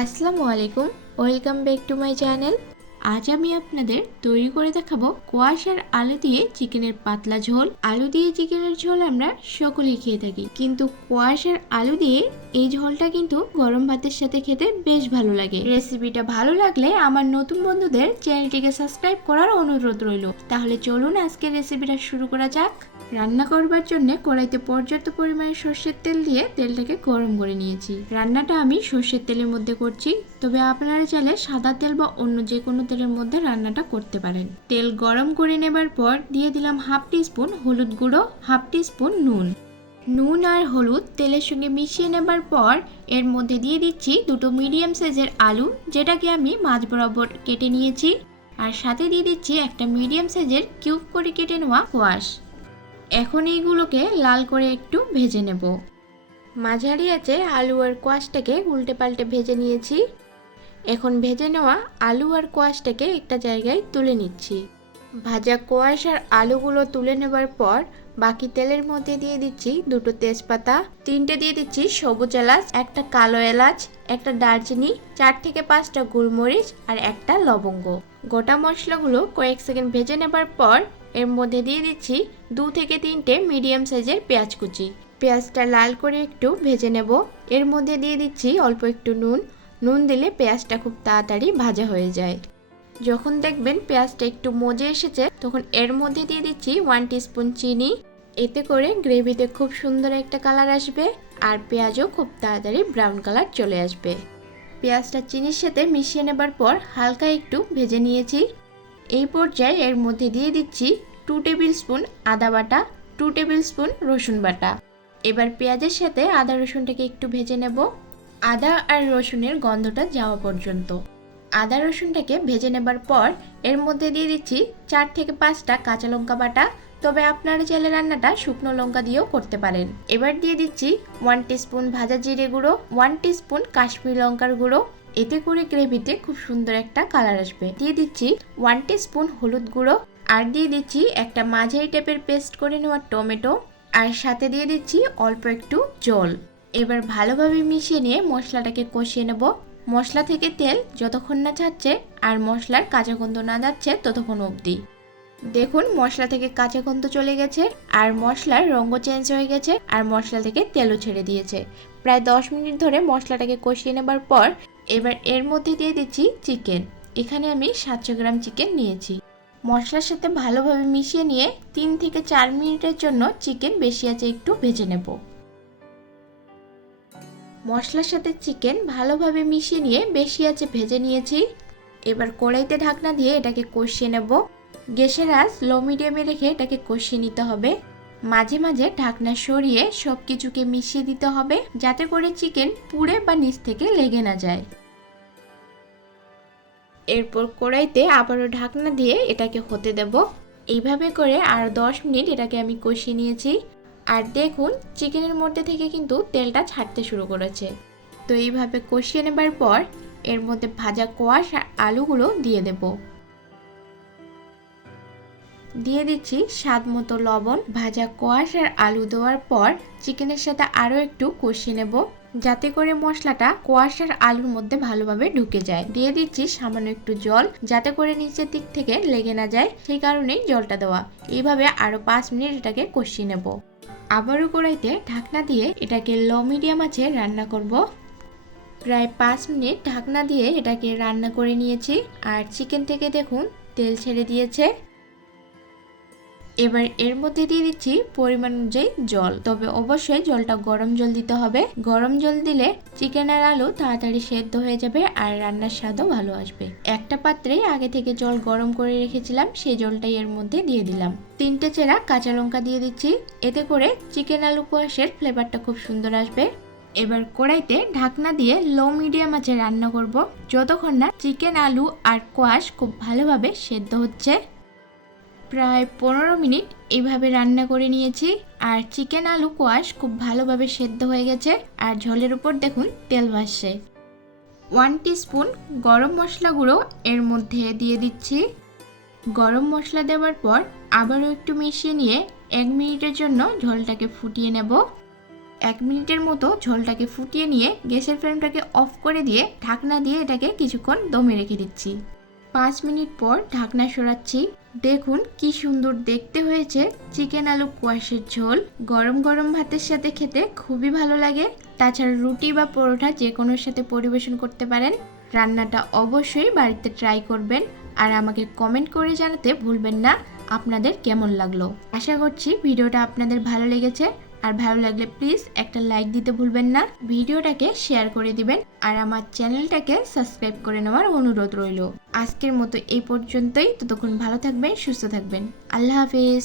আসসালামু আলাইকুম। Welcome back to my channel. আজ আমি আপনাদের তৈরি করে দেখাবো কোয়াশার আলু দিয়ে চিকেনের পাতলা ঝোল। আলু দিয়ে চিকেনের ঝোল আমরা সকলেই খেয়ে থাকি। কিন্তু কোয়াশার আলু দিয়ে এই ঝোলটা কিন্তু গরম ভাতের সাথে খেতে বেশ ভালো লাগে। রেসিপিটা ভালো লাগলে আমার নতুন বন্ধুদের চ্যানেলটিকে সাবস্ক্রাইব করার অনুরোধ রইল। তাহলে চলুন আজকে রেসিপিটা শুরু করা যাক। রান্না করবার জন্য কড়াইতে পর্যাপ্ত পরিমাণে সর্ষের তেল দিয়ে তেলটাকে গরম করে নিয়েছি। রান্নাটা আমি সর্ষের তেলের মধ্যে করছি। তবে আপনারা চাইলে সাদা তেল বা অন্য যে কোনো তেলের মধ্যে রান্নাটা করতে পারেন। তেল গরম করে নেবার পর দিয়ে দিলাম হাফ টি স্পুন হলুদ গুঁড়ো, হাফ টি স্পুন নুন। নুন আর হলুদ তেলের সঙ্গে মিশিয়ে নেবার পর এর মধ্যে দিয়ে দিচ্ছি দুটো মিডিয়াম সাইজের আলু, যেটাকে আমি মাছ বরাবর কেটে নিয়েছি। আর সাথে দিয়ে দিচ্ছি একটা মিডিয়াম সাইজের কিউব করে কেটে নেওয়া কোয়াশ এখন এইগুলোকে লাল করে একটু ভেজে নেব। মাঝারি আছে আলু আর কোয়াশটাকে উল্টে পাল্টে ভেজে নিয়েছি। এখন ভেজে নেওয়া আলু আর কোয়াশটাকে একটা জায়গায় তুলে নিচ্ছি। ভাজা কোয়াশ আর আলুগুলো তুলে নেবার পর বাকি তেলের মধ্যে দিয়ে দিচ্ছি দুটো তেজপাতা, তিনটে দিয়ে দিচ্ছি সবুজ এলাচ, একটা কালো এলাচ, একটা দারচিনি, চার থেকে পাঁচটা গোলমরিচ আর একটা লবঙ্গ। গোটা মশলাগুলো কয়েক সেকেন্ড ভেজে নেবার পর এর মধ্যে দিয়ে দিচ্ছি দু থেকে তিনটে মিডিয়াম সাইজের পেঁয়াজ কুচি। পেঁয়াজটা লাল করে একটু ভেজে নেব। এর মধ্যে দিয়ে দিচ্ছি অল্প একটু নুন নুন দিলে পেঁয়াজটা খুব তাড়াতাড়ি ভাজা হয়ে যায়। যখন দেখবেন পেঁয়াজটা একটু মজে এসেছে, তখন এর মধ্যে দিয়ে দিচ্ছি ওয়ান স্পুন চিনি। এতে করে গ্রেভিতে খুব সুন্দর একটা কালার আসবে আর পেঁয়াজও খুব তাড়াতাড়ি ব্রাউন কালার চলে আসবে। পেঁয়াজটা চিনির সাথে মিশিয়ে নেবার পর হালকা একটু ভেজে নিয়েছি। এই পর্যায়ে এর মধ্যে দিয়ে দিচ্ছি টু টেবিল স্পুন আদা বাটা টু টেবিল স্পুন রসুন বাটা। এবার পেঁয়াজের সাথে আদা রসুনটাকে একটু ভেজে নেব। আদা আর রসুনের গন্ধটা যাওয়া পর্যন্ত। আদা রসুনটাকে ভেজে নেবার পর এর মধ্যে দিয়ে দিচ্ছি চার থেকে পাঁচটা কাঁচা লঙ্কা বাটা। তবে আপনারা চাইলে রান্নাটা শুকনো লঙ্কা দিয়েও করতে পারেন। এবার দিয়ে দিচ্ছি ওয়ান স্পুন ভাজা জিরে গুঁড়ো ওয়ান স্পুন কাশ্মীর লঙ্কার গুঁড়ো। এতে করে গ্রেভিতে খুব সুন্দর একটা কালার আসবে। দিয়ে দিচ্ছি ওয়ান স্পুন হলুদ গুঁড়ো। আর দিয়ে দিচ্ছি একটা মাঝারি টাইপের পেস্ট করে নেওয়া টমেটো। আর সাথে দিয়ে দিচ্ছি অল্প একটু জল। এবার ভালোভাবে মিশিয়ে নিয়ে মশলাটাকে কষিয়ে নেব। মশলা থেকে তেল যতক্ষণ না ছাড়ছে আর মশলার কাঁচা গন্ধ না যাচ্ছে ততক্ষণ অবধি। দেখুন, মশলা থেকে কাঁচা গন্ধ চলে গেছে আর মশলার রঙও চেঞ্জ হয়ে গেছে আর মশলা থেকে তেলও ছেড়ে দিয়েছে। প্রায় দশ মিনিট ধরে মশলাটাকে কষিয়ে নেবার পর এবার এর মধ্যে দিয়ে দিচ্ছি চিকেন এখানে আমি সাতশো গ্রাম চিকেন নিয়েছি। মশলার সাথে ভালোভাবে মিশিয়ে নিয়ে তিন থেকে চার মিনিটের জন্য চিকেন বেশি আছে একটু ভেজে নেব। মশলার সাথে চিকেন ভালোভাবে মিশিয়ে নিয়ে বেশি আছে ভেজে নিয়েছি। এবার কড়াইতে ঢাকনা দিয়ে এটাকে কষিয়ে নেব। গ্যাসের আঁচ লো মিডিয়ামে রেখে এটাকে কষিয়ে নিতে হবে। মাঝে মাঝে ঢাকনা সরিয়ে সব কিছুকে মিশিয়ে দিতে হবে যাতে করে চিকেন পুড়ে বা নিচ থেকে লেগে না যায়। এরপর কড়াইতে আবারও ঢাকনা দিয়ে এটাকে হতে দেব। এইভাবে করে আর দশ মিনিট এটাকে আমি কষিয়ে নিয়েছি। আর দেখুন, চিকেনের মধ্যে থেকে কিন্তু তেলটা ছাড়তে শুরু করেছে। তো এইভাবে কষিয়ে নেবার পর, এর মধ্যে ভাজা কোয়াশ আর আলুগুলো দিয়ে দেব। দিয়ে দিচ্ছি স্বাদ মতো লবণ, ভাজা কোয়াশ আর আলু দেওয়ার পর চিকেনের সাথে আরও একটু কষিয়ে নেব। যাতে করে মশলাটা কোয়াশ আর আলুর মধ্যে ভালোভাবে ঢুকে যায়। দিয়ে দিচ্ছি সামান্য একটু জল, যাতে করে নিচের দিক থেকে লেগে না যায়, সেই কারণেই জলটা দেওয়া। এইভাবে আরও পাঁচ মিনিট এটাকে কষিয়ে নেব। আবারও কড়াইতে ঢাকনা দিয়ে এটাকে লো মিডিয়াম আছে রান্না করব। প্রায় পাঁচ মিনিট ঢাকনা দিয়ে এটাকে রান্না করে নিয়েছি। আর চিকেন থেকে দেখুন, তেল ছেড়ে দিয়েছে। এবার এর মধ্যে দিয়ে দিচ্ছি পরিমাণ অনুযায়ী জল। তবে অবশ্যই জলটা গরম জল দিতে হবে। গরম জল দিলে চিকেন আর আলু তাড়াতাড়ি সেদ্ধ হয়ে যাবে আর রান্নার স্বাদও ভালো আসবে। একটা পাত্রে আগে থেকে জল গরম করে রেখেছিলাম, সেই জলটাই এর মধ্যে দিয়ে দিলাম। তিনটে চেরা কাঁচা লঙ্কা দিয়ে দিচ্ছি। এতে করে চিকেন আলু কোয়াশের ফ্লেভারটা খুব সুন্দর আসবে। এবার কড়াইতে ঢাকনা দিয়ে লো মিডিয়াম আছে রান্না করব। যতক্ষণ না চিকেন আলু আর কোয়াশ খুব ভালোভাবে সেদ্ধ হচ্ছে। প্রায় পনেরো মিনিট এইভাবে রান্না করে নিয়েছি। আর চিকেন আলু কোয়াশ খুব ভালোভাবে সেদ্ধ হয়ে গেছে। আর ঝোলের উপর দেখুন তেল ভাসছে। ওয়ান স্পুন গরম মশলা গুঁড়ো এর মধ্যে দিয়ে দিচ্ছি। গরম মশলা দেওয়ার পর আবারও একটু মিশিয়ে নিয়ে এক মিনিটের জন্য ঝোলটাকে ফুটিয়ে নেব। এক মিনিটের মতো ঝোলটাকে ফুটিয়ে নিয়ে গ্যাসের ফ্লেমটাকে অফ করে দিয়ে ঢাকনা দিয়ে এটাকে কিছুক্ষণ দমে রেখে দিচ্ছি। পাঁচ মিনিট পর ঢাকনা সরাচ্ছি। দেখুন কি সুন্দর দেখতে হয়েছে। চিকেন আলু কোয়াশের ঝোল, গরম গরম ভাতের সাথে খেতে খুবই ভালো লাগে। তাছাড়া রুটি বা পরোটা যে কোনোর সাথে পরিবেশন করতে পারেন। রান্নাটা অবশ্যই বাড়িতে ট্রাই করবেন। আর আমাকে কমেন্ট করে জানাতে ভুলবেন না। আপনাদের কেমন লাগল? আশা করছি ভিডিওটা আপনাদের ভালো লেগেছে। আর ভালো লাগলে প্লিজ একটা লাইক দিতে ভুলবেন না। ভিডিওটাকে শেয়ার করে দিবেন আর আমার চ্যানেলটাকে সাবস্ক্রাইব করে নেওয়ার অনুরোধ রইল। আজকের মতো এই পর্যন্তই। ততক্ষণ ভালো থাকবেন, সুস্থ থাকবেন। আল্লাহ হাফিজ।